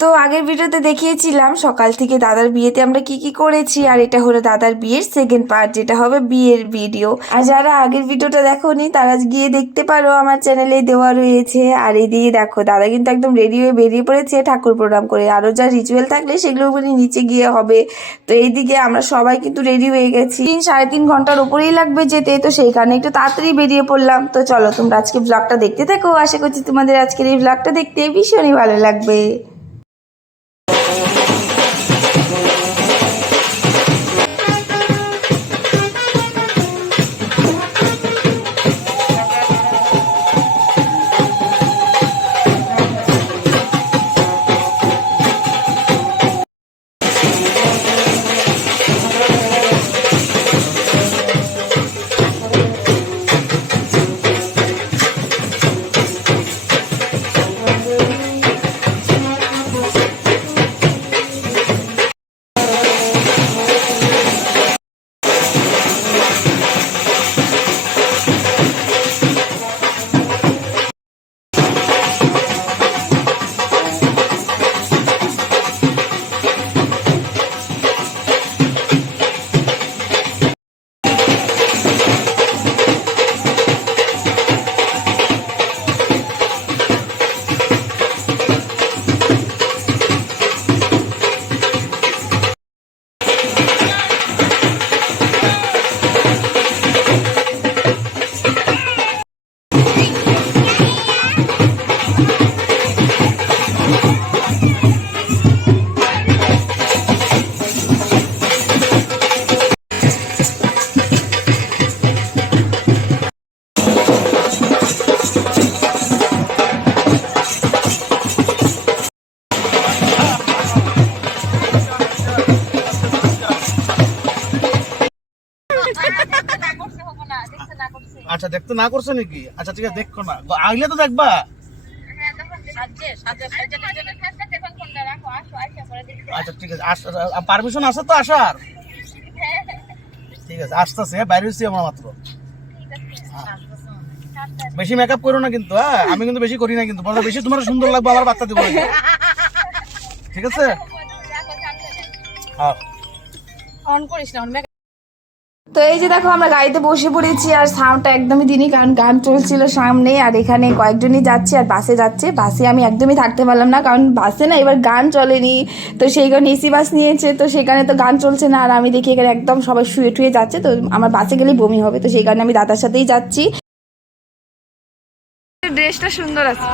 তো আগের ভিডিওতে দেখিয়েছিলাম, সকাল থেকে দাদার বিয়েতে আমরা কি কি করেছি, আর এটা হলো দাদার বিয়ের সেকেন্ড পার্ট যেটা হবে বিয়ের ভিডিও আর যারা আগের ভিডিওটা দেখোনি, তারা গিয়ে দেখতে পারো, আমার চ্যানেলে দেওয়া রয়েছে। আর এই দিয়ে দেখো, দাদা কিন্তু একদম রেডি হয়ে বেরিয়ে পড়েছে ঠাকুর প্রণাম করে। আরও যা রিচুয়াল থাকলে সেগুলো মানে নিচে গিয়ে হবে। তো এইদিকে আমরা সবাই কিন্তু রেডি হয়ে গেছি। তিন, সাড়ে তিন ঘণ্টার উপরেই লাগবে যেতে, তো সেই কারণে একটু তাড়াতাড়ি বেরিয়ে পড়লাম। তো চলো, তোমরা আজকে ব্লগটা দেখতে থাকো। আশা করছি তোমাদের আজকের এই ব্লগটা দেখতে ভীষণই ভালো লাগবে। আচ্ছা দেখতে না করছ নাকি? আচ্ছা ঠিক আছে, দেখো না। আইলে তো দেখবা। আচ্ছা ঠিক আছে পারমিশন আছে তো আসার? ঠিক আছে, আসতেছে, বাইরে হচ্ছি আমরা মাত্র। হ্যাঁ। বেশি মেকআপ করো না কিন্তু হ্যাঁ? আমি কিন্তু বেশি করি না কিন্তু বলো বেশি তোমার সুন্দর লাগবে, আবার বাচ্চা দিব। ঠিক আছে? অন করিস না তো এই যে দেখো আমরা গাড়িতে বসে পড়েছি আর সাউন্ডটা একদমই দিনই কারণ গান চলছিল সামনে আর এখানে কয়েকজনই যাচ্ছে আর বাসে যাচ্ছে। বাসে আমি একদমই থাকতে পারলাম না কারণ বাসে না এবার গান চলেনি। তো সেই কারণে এসি বাস নিয়েছে তো সেখানে তো গান চলছে না। আর আমি দেখি এখানে একদম সবাই শুয়ে টুয়ে যাচ্ছে তো আমার বাসে গেলেই বমি হবে। তো সেই কারণে আমি দাদার সাথেই যাচ্ছি। ড্রেসটা সুন্দর আছে।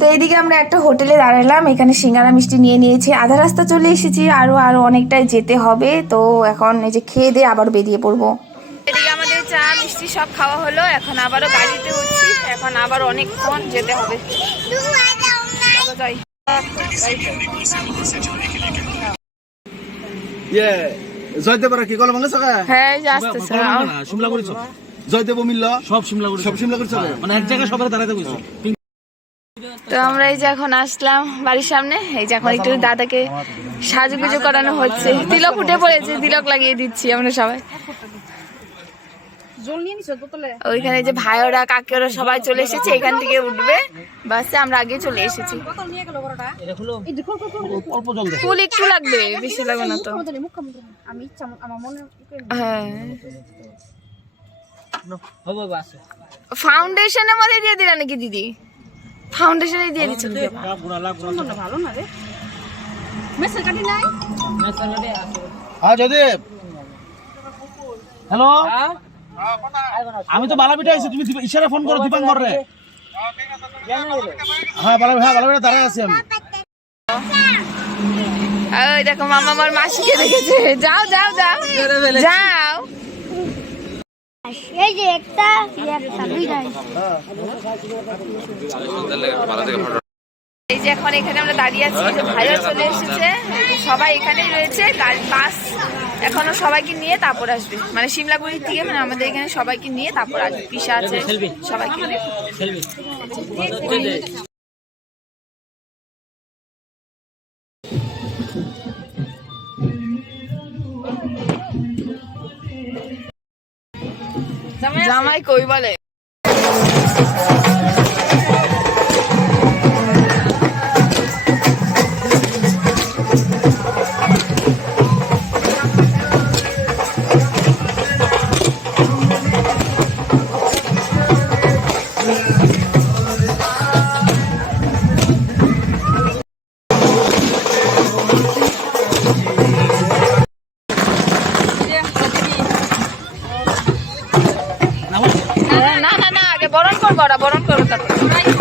তো এইদিকে আমরা একটা হোটেলে দাঁড়ালাম এখানে সিঙ্গারা মিষ্টি নিয়ে নিয়েছি। আধা রাস্তা চলে এসেছি আরও আরও অনেকটাই যেতে হবে। তো এখন এই যে খেয়ে দিয়ে আবার বেরিয়ে পড়ব। এদিকে আমাদের চা মিষ্টি সব খাওয়া হলো। এখন আবারও গাড়িতে উঠছি। এখন আবার অনেকক্ষণ যেতে হবে। যাই। ইয়ে কি হ্যাঁ আসতেছে। শিমলা করেছ জয়দেব মিলল? সব শিমলা করেছ। সব শিমলা করেছ মানে এক জায়গায় সবার দাঁড়াতে বসে তো আমরা এই যে এখন আসলাম বাড়ির সামনে এই যে এখন একটু দাদাকে সাজুগুজু করানো হচ্ছে। তিলক উঠে পড়েছে তিলক লাগিয়ে দিচ্ছি আমরা সবাই। ওইখানে যে ভাইওরা কাকিওরা সবাই চলে এসেছে এখান থেকে উঠবে। বাসে আমরা আগে চলে এসেছি। ফুল একটু লাগবে বেশি লাগবে না তো। হ্যাঁ। ফাউন্ডেশনের মধ্যে দিয়ে দিলা নাকি দিদি? ফাউন্ডেশনে দিয়ে দিচ্ছ? ভালো না রে। মেসেজ কাটি নাই? হ্যাঁ জয়দেব। হ্যালো আমি তো বালাবিটা আছি তুমি দিবা- ইশারা ফোন করো দীপাঙ্কর রে হ্যাঁ বালা হ্যাঁ বালাবিটা দাঁড়ায় আছি আমি। ওই দেখো মামা আমার মাসিকে দেখেছে। যাও যাও যাও। যাও। এই যে এখন এখানে আমরা দাঁড়িয়ে আছি যে ভাইও চলে এসেছে। সবাই এখানেই রয়েছে গাড়ি বাস এখনও সবাইকে নিয়ে তারপর আসবে। মানে সিমলাগুড়ির থেকে মানে আমাদের এখানে সবাইকে নিয়ে তারপর আসবে। পিসা আছে, সবাইকে জামাই কই বলে? না না না আগে বরণ করব ওরা বরণ করব তারপর।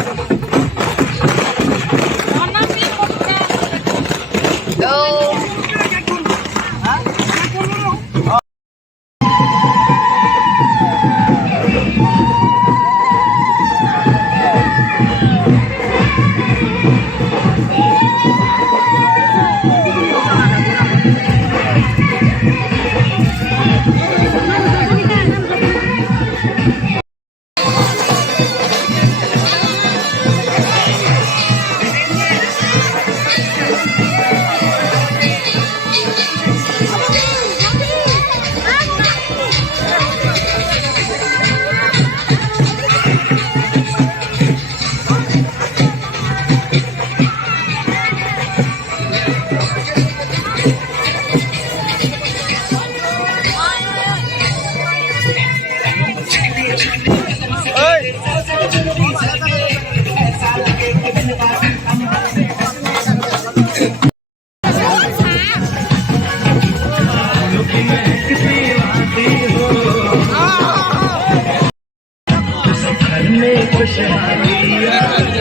घर में खुशहाली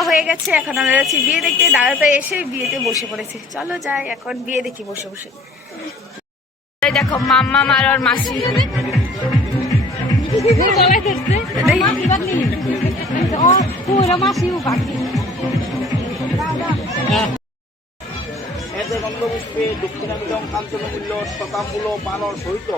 খাওয়া হয়ে গেছে এখন আমরা যাচ্ছি বিয়ে দেখতে। দাদা তো এসে বিয়েতে বসে পড়েছে। চলো যাই এখন বিয়ে দেখি বসে বসে। দেখো মাম্মা মার আর মাসি। এতে গন্ধপুষ্পে দক্ষিণামিলং কাঞ্চনমূল্য শতামূল বানর সহিত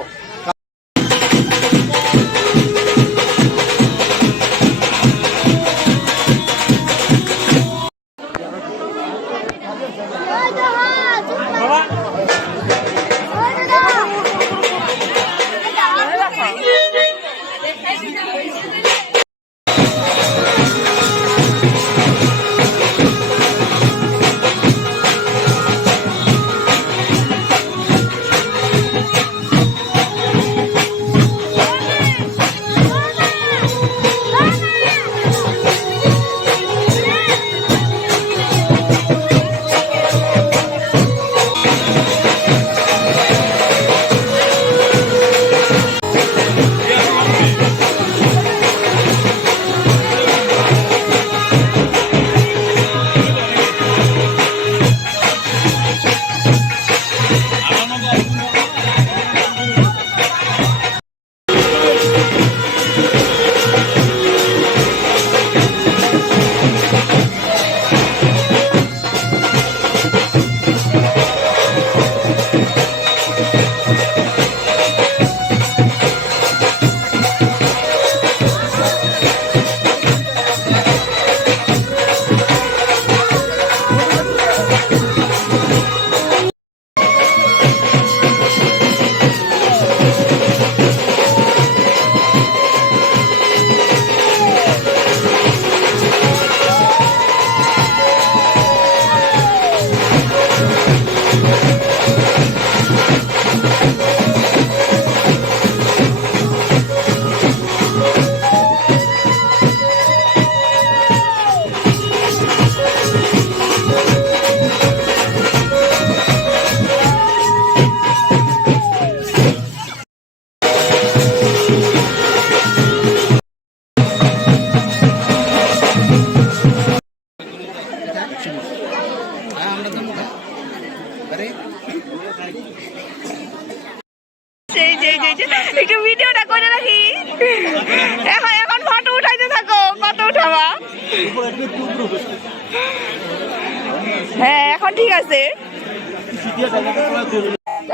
হ্যাঁ এখন ঠিক আছে।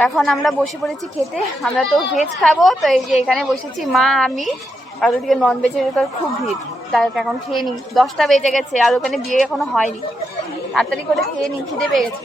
এখন আমরা বসে পড়েছি খেতে। আমরা তো ভেজ খাব তো এই যে এখানে বসেছি মা আমি। আর ওদিকে নন ভেজের খুব ভিড়। তার এখন খেয়ে নিই দশটা বেজে গেছে আর ওখানে বিয়ে এখনও হয়নি। তাড়াতাড়ি করে খেয়ে নিই খিদে পেয়ে গেছে।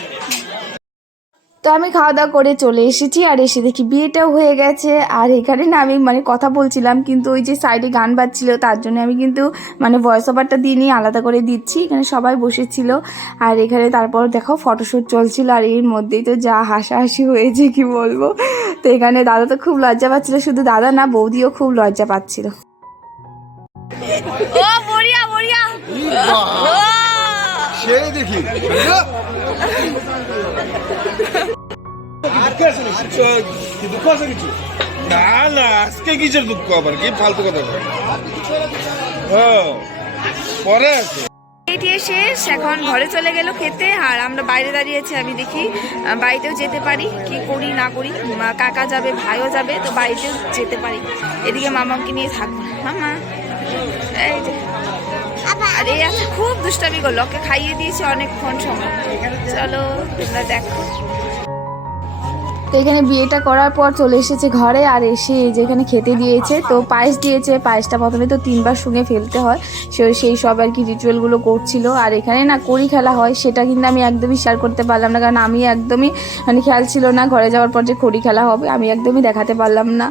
তো আমি খাওয়া দাওয়া করে চলে এসেছি আর এসে দেখি বিয়েটাও হয়ে গেছে। আর এখানে না আমি মানে কথা বলছিলাম কিন্তু ওই যে সাইডে গান বাজছিল তার জন্য আমি কিন্তু মানে ভয়েস ওভারটা দিয়ে নিয়ে আলাদা করে দিচ্ছি। এখানে সবাই বসেছিল। আর এখানে তারপর দেখো ফটোশ্যুট চলছিল আর এর মধ্যেই তো যা হাসাহাসি হয়েছে কি বলব? তো এখানে দাদা তো খুব লজ্জা পাচ্ছিল শুধু দাদা না বৌদিও খুব লজ্জা পাচ্ছিল। ও বড়িয়া বড়িয়া। সেই দেখি। দুঃখ আছে কিছু না না আজকে কিসের দুঃখ আবার? কি ফালতু কথা বলে হ্যাঁ পরে আছে। শেষ এখন ঘরে চলে গেল খেতে আর আমরা বাইরে দাঁড়িয়েছি আমি দেখি বাড়িতেও যেতে পারি কি করি না করি। মা- কাকা যাবে ভাইও যাবে তো বাড়িতেও যেতে পারি। এদিকে মামাকে নিয়ে থাকব মামা এই যে। আর এই আছে খুব দুষ্টামি করল। ওকে খাইয়ে দিয়েছি অনেকক্ষণ সময়। চলো, তোমরা দেখো। তো এখানে বিয়েটা করার পর চলে এসেছে ঘরে আর এসে যেখানে খেতে দিয়েছে। তো পায়েস দিয়েছে, পায়েসটা প্রথমে তো তিনবার সঙ্গে ফেলতে হয়। সে, সেই সব আর কি রিচুয়ালগুলো করছিল। আর এখানে না করি খেলা হয়, সেটা কিন্তু আমি একদমই শেয়ার করতে পারলাম না। কারণ আমি একদমই মানে খেয়াল ছিল না ঘরে যাওয়ার পর যে খড়ি খেলা হবে, আমি একদমই দেখাতে পারলাম না।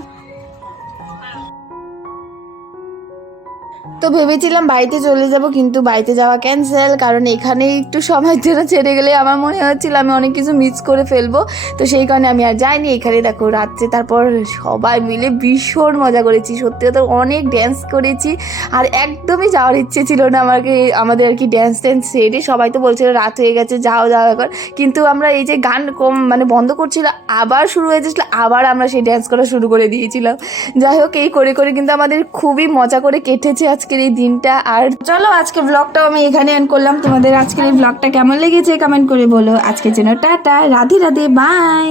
ভেবেছিলাম বাড়িতে চলে যাব, কিন্তু বাড়িতে যাওয়া ক্যান্সেল কারণ এখানে একটু সময় জন্য ছেড়ে গেলে আমার মনে হচ্ছিল আমি অনেক কিছু মিস করে ফেলব। তো সেই কারণে আমি আর যাইনি। এখানে দেখো রাত্রে তারপর সবাই মিলে ভীষণ মজা করেছি। সত্যি কথা অনেক ড্যান্স করেছি। আর একদমই যাওয়ার ইচ্ছে ছিল না আমাকে আমাদের আর কি ড্যান্স ট্যান্স সেরে। সবাই তো বলছিল রাত হয়ে গেছে, যাও যাও এখন। কিন্তু আমরা এই যে গান কম মানে বন্ধ করছিল, আবার শুরু হয়ে যাচ্ছিল, আবার আমরা সেই ড্যান্স করা শুরু করে দিয়েছিলাম। যাই হোক, এই করে করে কিন্তু আমাদের খুবই মজা করে কেটেছে আজকের এই দিনটা। আর চলো আজকে ব্লগটাও আমি এখানে এন্ড করলাম। তোমাদের আজকের এই ব্লগটা কেমন লেগেছে কমেন্ট করে বলো। আজকের জন্য টাটা, রাধে রাধে বাই